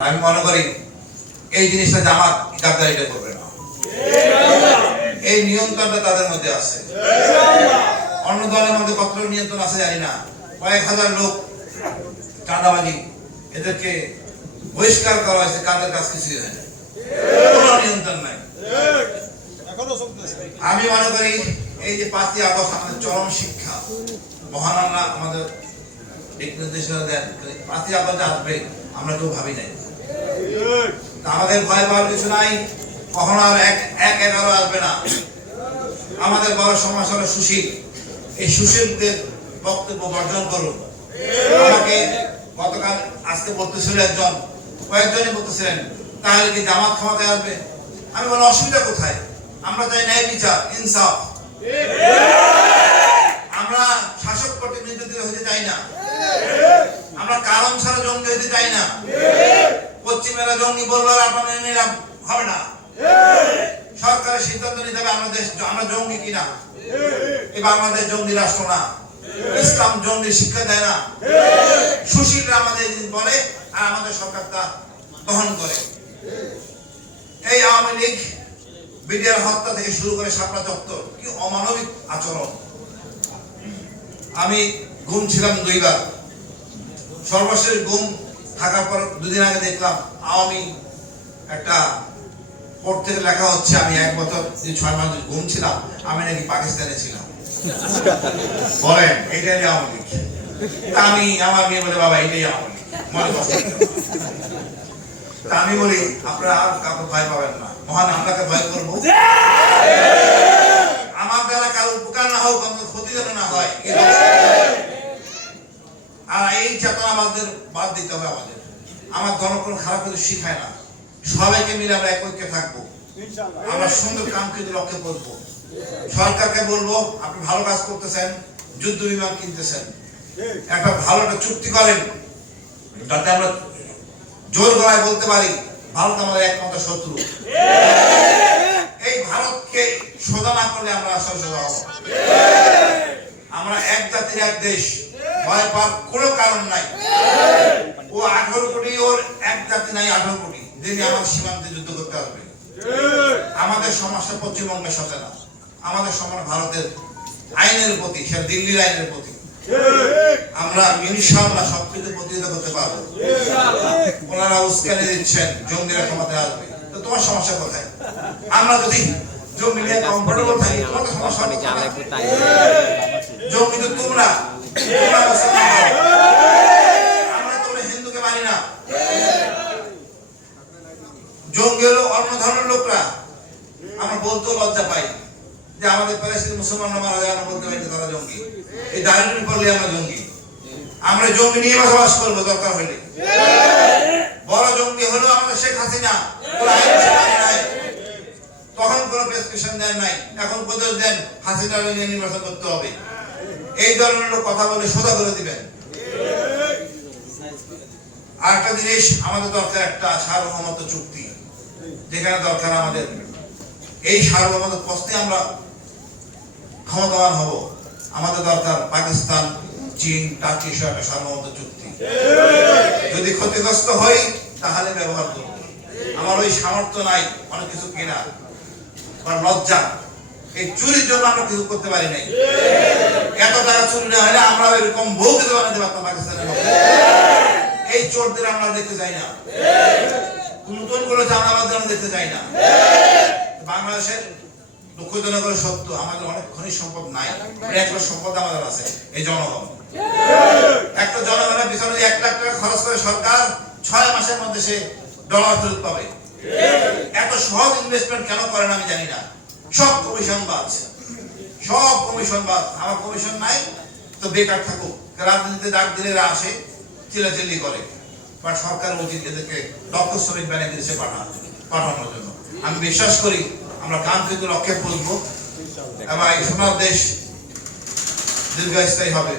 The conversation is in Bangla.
আমি মনে করি এই জিনিসটা জামাত গাদ্দারিটা করবে না। এই নিয়ন্ত্রণটা তাদের মধ্যে আছে। অন্য দলের মধ্যে কত নিয়ন্ত্রণ আছে জানি না। কয়েক হাজার লোক চাঁদাবাজি এদেরকে বহিষ্কার করা হয়েছে কাদের কাজ কিছুই হয় না। কোনো নিয়ন্ত্রণ নাই। আমি মনে করি এই যে পাঁচই আগস্ট আমাদের চরম শিক্ষা মহান আমাদের দিক নির্দেশনা দেন, পাঁচই আগস্ট আসবে, আমরা কেউ ভাবি নাই। আমাদের ভয় পাওয়ার কিছু নাই, কখনো আর এক এক এগারো আসবে না। আমাদের বড় সমস্যা হলো সুশীল। এই সুশীলদের বক্তব্য বর্জন করুন। আমাকে গতকাল আজকে বলতেছিল একজন, কয়েকজনই বলতেছিলেন, তাহলে কি জামাত ক্ষমতায় আসবে? আমি বলি অসুবিধা কোথায়? আমরা চাই ন্যায় বিচার, ইনসাফ আমরা শাসক কর্তৃক নির্যাতিত হতে চাই না আমরা কারণ ছাড়া জঙ্গি হতে চাই না পশ্চিমেরা আপনারা মেনে নিলাম হবে না। সরকারের সিদ্ধান্ত নিতে হবে আমরা দেশ আমরা জঙ্গি কিনা। এই বাংলাদেশ জঙ্গি রাষ্ট্র না। ইসলাম জঙ্গি শিক্ষা দেয় না। সুশীলরা আমাদের বলে আর আমাদের সরকার তা গ্রহণ করে। এই আওয়ামী লীগ, বিডিআর হত্যা থেকে শুরু করে সাপড়া চত্বর, কি অমানবিক আচরণ। আমি গুম ছিলাম দুইবার। সর্বশেষ গুম থাকার পর দুদিন আগে দেখলাম আওয়ামী একটা থেকে লেখা হচ্ছে, আমি এক বছর যে ছয় মাস গুম ছিলাম আমি নাকি পাকিস্তানে ছিলাম। বলেন, এটাই আওয়ামী লীগ। আমি, আমার মেয়ে বলে, বাবা, এটাই আওয়ামী লীগ। আমি বলি, আপনারা আর কাউকে ভয় পাবেন না। মহান ভয় করব। আমার দ্বারা কারও উপকার না হোক, অন্তত ক্ষতি যেন না হয়। আর এই আমাদের বাদ দিতে হবে আমাদের। আমার জনগণ খারাপ কিছু শিখায় না। সবাইকে মিলে আমরা এক ঐক্যে থাকব। আমরা সুন্দর কামকৃত লক্ষ্যে করব সরকারকে বলব আপনি ভালো কাজ করতেছেন যুদ্ধ বিমান কিনতেছেন। একটা ভালো একটা চুক্তি করেন যাতে আমরা জোর গলায় বলতে পারি ভারত আমাদের একমাত্র শত্রু। এই ভারতকে সোজা না করলে আমরা আসলে সোজা হব আমরা এক জাতির এক দেশ ভয় পাওয়ার কোনো কারণ নাই। ও আঠারো কোটি ওর এক জাতি নাই আঠারো কোটি। যিনি আমার সীমান্তে যুদ্ধ করতে আসবে। আমাদের সমস্যা পশ্চিমবঙ্গের সাথে না আমাদের সমান ভারতের আইনের প্রতি সে দিল্লির আইনের প্রতি। আমরা ইনশাআল্লাহ সবকিছু প্রতিহত করতে পারব। ওনারা উস্কানি দিচ্ছেন জঙ্গিরা ক্ষমতায় আসবে। তো তোমার সমস্যা কোথায়? আমরা যদি জঙ্গি নিয়ে কমফোর্টেবল থাকি তোমার সমস্যা জঙ্গি তো তোমরা। তোমরা মুসলমান হও। আমরা তোমরা হিন্দুকে মানি না জঙ্গি হলো অন্য ধরনের লোকরা আমরা বলতেও লজ্জা পাই যে আমাদের প্যালেস্টিন মুসলমানরা মারা যায় বলতে পারি যে তারা জঙ্গি। এই দারিদ্র পড়লে আমরা জঙ্গি। আমরা জঙ্গি নিয়ে বসবাস করব, দরকার হইলে বড় জঙ্গি হলো আমাদের শেখ হাসিনা। তখন কোনো প্রেসক্রিপশন দেন নাই। এখন প্রদেশ দেন হাসিনা নিয়ে নির্বাচন করতে হবে। এই ধরনের কথা বলে সোজা করে দিবেন। আর একটা জিনিস, আমাদের দরকার একটা সার্বভৌমত্ব চুক্তি। যেখানে দরকার আমাদের। এই সার্বভৌমত্ব প্রশ্নে আমরা ক্ষমতাবান হব। আমাদের দরকার পাকিস্তান, চীন, টার্কি সহ একটা সার্বভৌমত্ব চুক্তি। যদি ক্ষতিগ্রস্ত হই, তাহলে ব্যবহার করব। আমার ওই সামর্থ্য নাই, অনেক কিছু কেনা বা লজ্জা। এই চুরির জন্য আমরা কিছু করতে পারি নাই। এত টাকা চুরি না হলে আমরা এরকম বহু কিছু বানাতে পারতাম পাকিস্তানের এই চোরদের আমরা দেখতে চাই না। নতুন কোনো চাঁদাবাদ আমরা দেখতে চাই না। বাংলাদেশের দুঃখজনক সত্য, আমাদের অনেক খনিজ সম্পদ নাই একটা সম্পদ আমাদের আছে, এই জনগণ। একটা জনগণের পিছনে এক লাখ টাকা খরচ করে সরকার, ছয় মাসের মধ্যে সে ডলার ফেরত পাবে। এত সহজ ইনভেস্টমেন্ট কেন করেন আমি জানি না। সব কমিশন বাদ সব কমিশন বাদ। আমার কমিশন নাই, তো বেকার থাকুক। রাজনীতিতে ডাক দিলে আসে, চিল্লাচিল্লি করে। বাট সরকার উচিত এদেরকে দক্ষ শ্রমিক পাঠানো পাঠানোর জন্য। আমি বিশ্বাস করি আমরা কাঙ্ক্ষিত লক্ষ্যে পৌঁছবো এবং এই সোনার দেশ দীর্ঘস্থায়ী হবে।